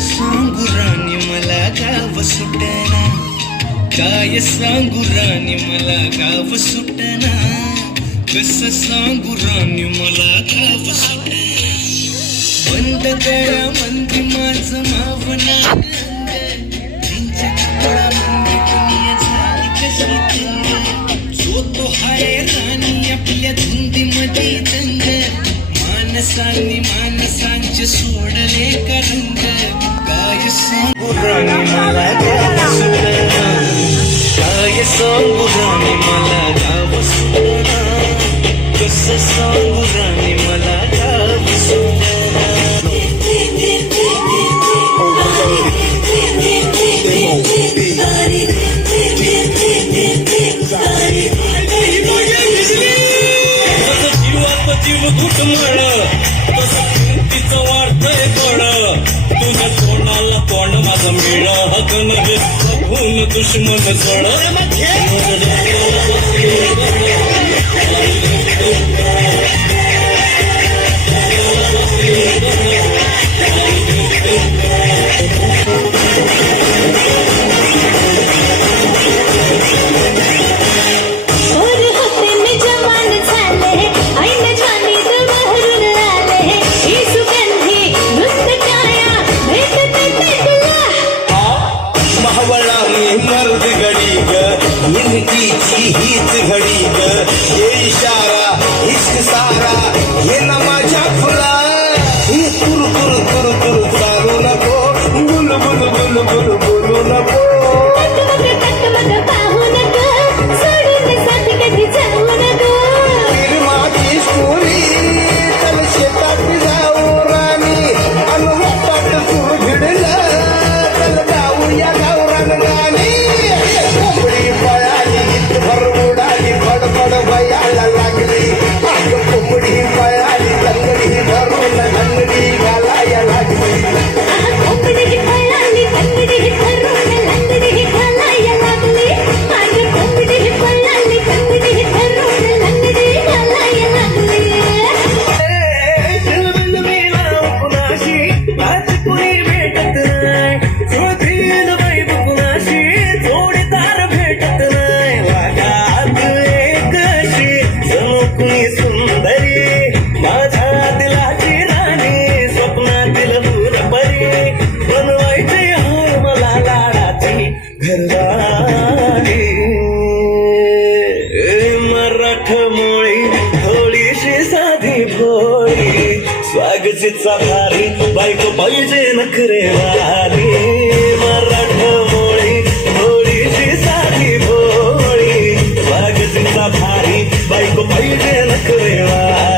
सांगू राणी मला गाव सुटना, काय सांगू राणी मला गाव सुटना, कसं सांगू राणी मला गाव सुटना. बंद गळ्या मंदी माझं मावना त्यांच्या काळामध्ये दुनिया झाली कशी तंग. जो तो हाय राणी आपल्या धुंदीमध्ये दंग, मानसांनी मानसांचे सोडले करंग. काय सांगू राणी मला गाव सुटना, काय सांगू राणी मला गाव सुटना, कसं सांगू राणी मला गाव सुटना. जीव घुटमळ तसं तिचं वाढतंय बळ, तुझ्या तोंडाला तोंड माझं मिळ हक नव्हे बघून दुश्मन जळ. हीच घडी ग ये इशारा इश्क सारा ये ना माझ्या फुला. हे तुरु तुरु तुरु तुरु चालू नको, बुल बुल बुल बुल बोलू नको. माझी स्टोरी चल शेतात जाऊ राणी अनुभवात सुरू भिडलं, चल जाऊया गावरान गाणी. कोंबडी पळाली भर उडाली फडफड वयाला लागली, कोंबडी पळाली लंगडी भरून लंगडी घालाया लागली. कोंबडी पळाली लंगडी भरून लंगडी घालाया लागली, कोंबडी पळाली लंगडी भरून लंगडी घालाया लागली. कुणाशी आज कुणी भेटत नाही, शोधील बाई कुणाशी जोडीदार भेटत नाही. वागात एकशी जणू कुणी सुंदरी, माझ्या दिलाची राणी स्वप्नातील हुरपरी, बनवायची हर मला लाडाची घरवाणी. मराठमोळी थोडीशी साधी भोळी, स्वागतीचा भारी बायको पाहिजे नखरेवाली. मराठमोळी थोडीशी साधी भोळी, स्वागतीचा भारी बायको पाहिजे नखरेवाली.